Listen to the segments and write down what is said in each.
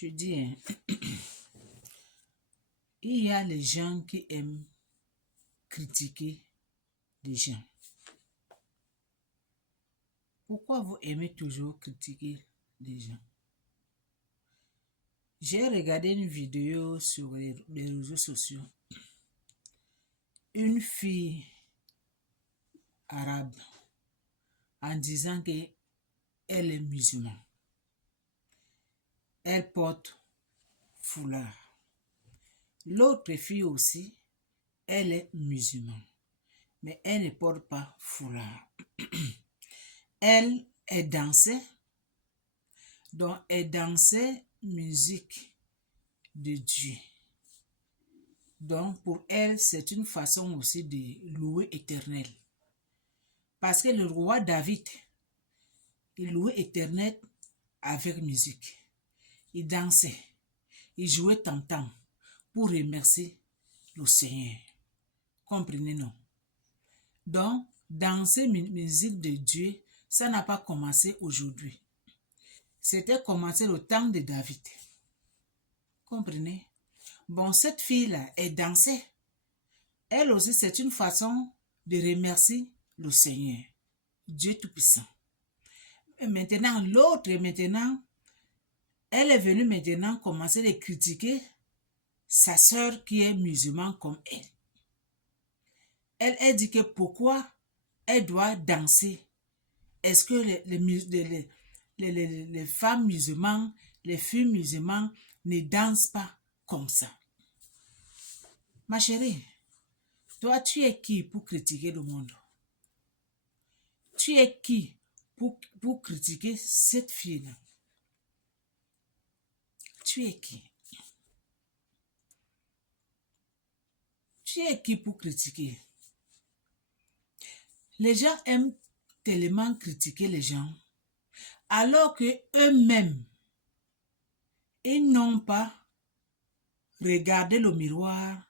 Je dis, hein, il y a les gens qui aiment critiquer les gens. Pourquoi vous aimez toujours critiquer les gens? J'ai regardé une vidéo sur les réseaux sociaux. Une fille arabe en disant qu'elle est musulmane. Elle porte foulard. L'autre fille aussi, elle est musulmane, mais elle ne porte pas foulard. Elle dansait, donc elle dansait musique de Dieu. Donc pour elle, c'est une façon aussi de louer Éternel. Parce que le roi David, il louait Éternel avec musique. Il dansait, il jouait tam-tam pour remercier le Seigneur. Comprenez, non? Donc, danser musique de Dieu, ça n'a pas commencé aujourd'hui. C'était commencé au temps de David. Comprenez? Bon, cette fille-là, elle dansait. Elle aussi, c'est une façon de remercier le Seigneur, Dieu Tout-Puissant. Et maintenant, l'autre, elle est venue maintenant commencer à critiquer sa sœur qui est musulmane comme elle. Elle dit que pourquoi elle doit danser. Est-ce que les femmes musulmanes, les filles musulmanes ne dansent pas comme ça? Ma chérie, toi, tu es qui pour critiquer le monde? Tu es qui pour critiquer cette fille-là? Tu es qui? Tu es qui pour critiquer? Les gens aiment tellement critiquer les gens, alors que eux-mêmes, ils n'ont pas regardé le miroir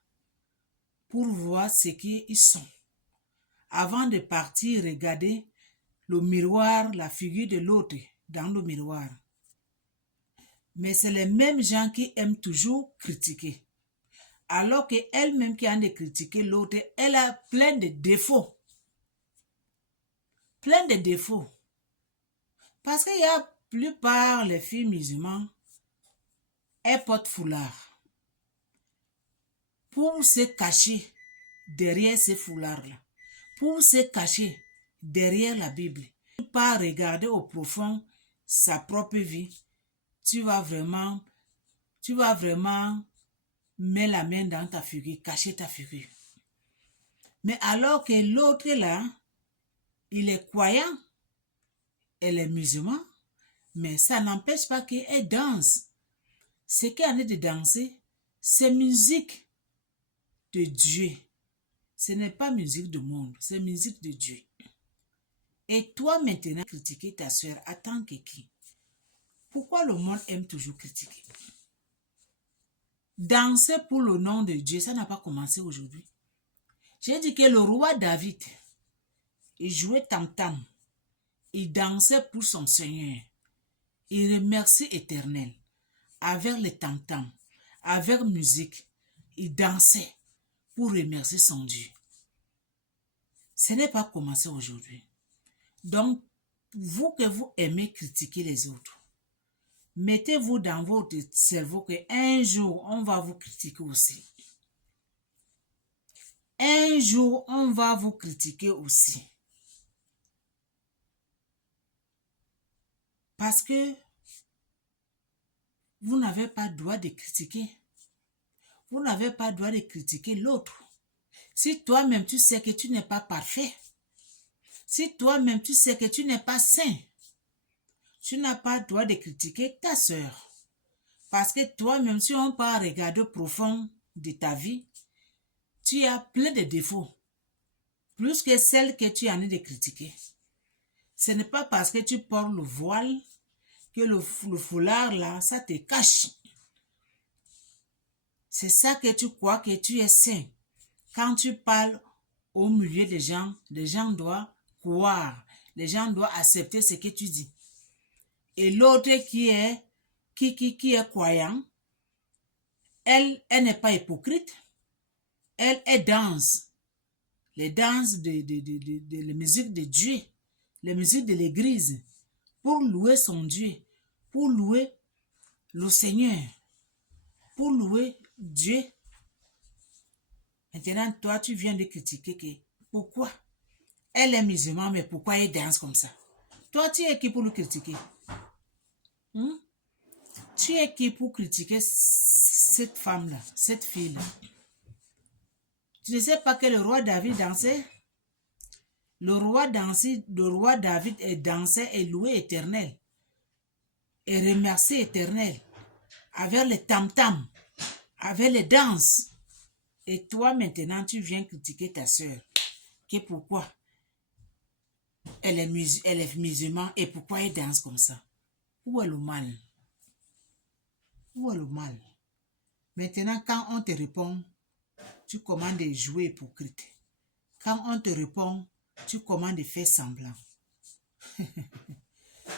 pour voir ce qu'ils sont. Avant de partir, regarder le miroir, la figure de l'autre dans le miroir. Mais c'est les mêmes gens qui aiment toujours critiquer. Alors qu'elle-même qui a de critiquer l'autre, elle a plein de défauts. Plein de défauts. Parce qu'il y a la plupart les filles musulmanes, elles portent foulard. Pour se cacher derrière ces foulards-là. Pour se cacher derrière la Bible. Tu ne peux pas regarder au profond sa propre vie. Tu vas vraiment mettre la main dans ta figure, cacher ta figure. Mais alors que l'autre là, il est croyant, elle est musulmane, mais ça n'empêche pas qu'elle danse. Ce qu'elle est de danser, c'est musique de Dieu. Ce n'est pas musique de monde, c'est musique de Dieu. Et toi maintenant, critiquer ta soeur, attends que qui? Pourquoi le monde aime toujours critiquer? Danser pour le nom de Dieu, ça n'a pas commencé aujourd'hui. J'ai dit que le roi David, il jouait tam-tam. Il dansait pour son Seigneur. Il remercie Éternel. Avec le tam-tam, avec musique, il dansait pour remercier son Dieu. Ce n'est pas commencé aujourd'hui. Donc, vous que vous aimez critiquer les autres, mettez-vous dans votre cerveau qu'un jour, on va vous critiquer aussi. Un jour, on va vous critiquer aussi. Parce que vous n'avez pas le droit de critiquer. Vous n'avez pas le droit de critiquer l'autre. Si toi-même tu sais que tu n'es pas parfait, si toi-même tu sais que tu n'es pas saint, tu n'as pas le droit de critiquer ta soeur. Parce que toi-même, si on part regarder profond de ta vie, tu as plein de défauts. Plus que celles que tu en es de critiquer. Ce n'est pas parce que tu portes le voile que le foulard là, ça te cache. C'est ça que tu crois que tu es saint. Quand tu parles au milieu des gens doivent croire. Les gens doivent accepter ce que tu dis. Et l'autre qui est qui est croyant, elle n'est pas hypocrite, elle danse. Les danses de la musique de Dieu, les musiques de l'église, pour louer son Dieu, pour louer le Seigneur, pour louer Dieu. Maintenant, toi, tu viens de critiquer que pourquoi elle est musulmane, mais pourquoi elle danse comme ça? Toi, tu es qui pour le critiquer? Tu es qui pour critiquer cette femme-là, cette fille-là? Tu ne sais pas que le roi David dansait? Le roi David dansait et louait Éternel et remerciait Éternel avec les tam-tam, avec les danses. Et toi, maintenant, tu viens critiquer ta soeur. Que pourquoi elle est musulmane et pourquoi elle danse comme ça? Où est le mal? Où est le mal? Maintenant, quand on te répond, tu commandes de jouer hypocrite. Quand on te répond, tu commandes de faire semblant.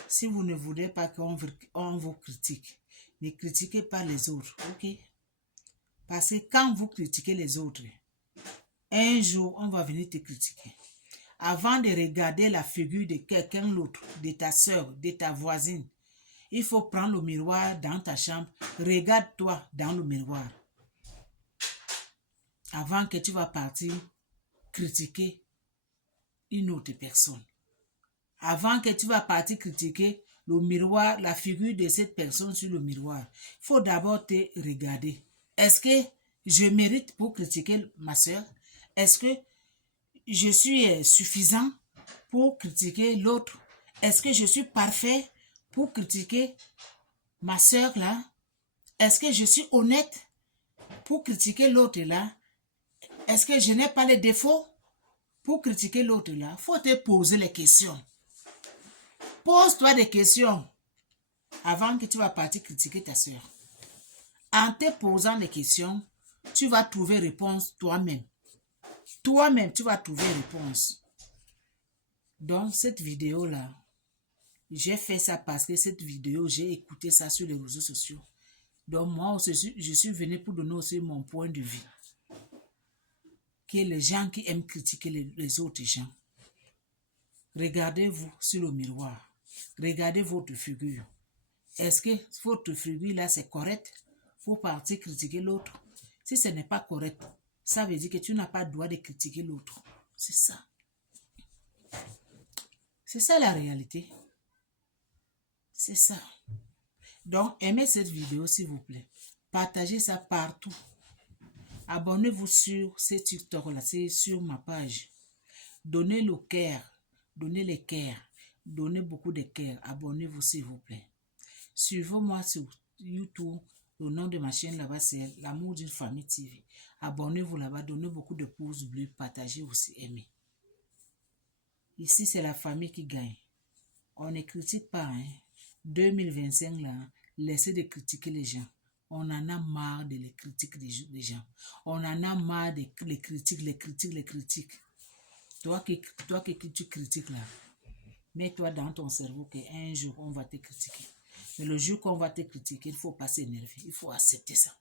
Si vous ne voulez pas qu'on vous critique, ne critiquez pas les autres, ok? Parce que quand vous critiquez les autres, un jour, on va venir te critiquer. Avant de regarder la figure de quelqu'un d'autre, de ta soeur, de ta voisine, il faut prendre le miroir dans ta chambre. Regarde-toi dans le miroir. Avant que tu vas partir critiquer une autre personne. Avant que tu vas partir critiquer le miroir, la figure de cette personne sur le miroir, il faut d'abord te regarder. Est-ce que je mérite pour critiquer ma soeur? Est-ce que je suis suffisant pour critiquer l'autre? Est-ce que je suis parfait pour critiquer ma soeur là? Est-ce que je suis honnête pour critiquer l'autre là? Est-ce que je n'ai pas les défauts pour critiquer l'autre là? Il faut te poser les questions. Pose-toi des questions avant que tu vas partir critiquer ta soeur. En te posant des questions, tu vas trouver réponse toi-même. Toi-même, tu vas trouver réponse. Donc, cette vidéo-là, j'ai fait ça parce que cette vidéo, j'ai écouté ça sur les réseaux sociaux. Donc, moi aussi, je suis venu pour donner aussi mon point de vue. Que les gens qui aiment critiquer les autres gens, regardez-vous sur le miroir. Regardez votre figure. Est-ce que votre figure là c'est correct pour partir critiquer l'autre? Si ce n'est pas correct, ça veut dire que tu n'as pas le droit de critiquer l'autre. C'est ça. C'est ça la réalité. C'est ça. Donc, aimez cette vidéo s'il vous plaît. Partagez ça partout. Abonnez-vous sur ce TikTok là, c'est sur ma page. Donnez le cœur. Donnez les cœurs. Donnez beaucoup de cœur. Abonnez-vous s'il vous plaît. Suivez-moi sur YouTube. Le nom de ma chaîne là-bas, c'est L'amour d'une famille TV. Abonnez-vous là-bas. Donnez beaucoup de pouces bleus. Partagez aussi. Aimez. Ici, c'est la famille qui gagne. On ne critique pas. Hein. 2025 là, laissez de critiquer les gens. On en a marre de les critiques des gens. On en a marre de les critiques. Toi qui tu critiques là, mets-toi dans ton cerveau qu'un jour on va te critiquer. Mais le jour qu'on va te critiquer, il ne faut pas s'énerver. Il faut accepter ça.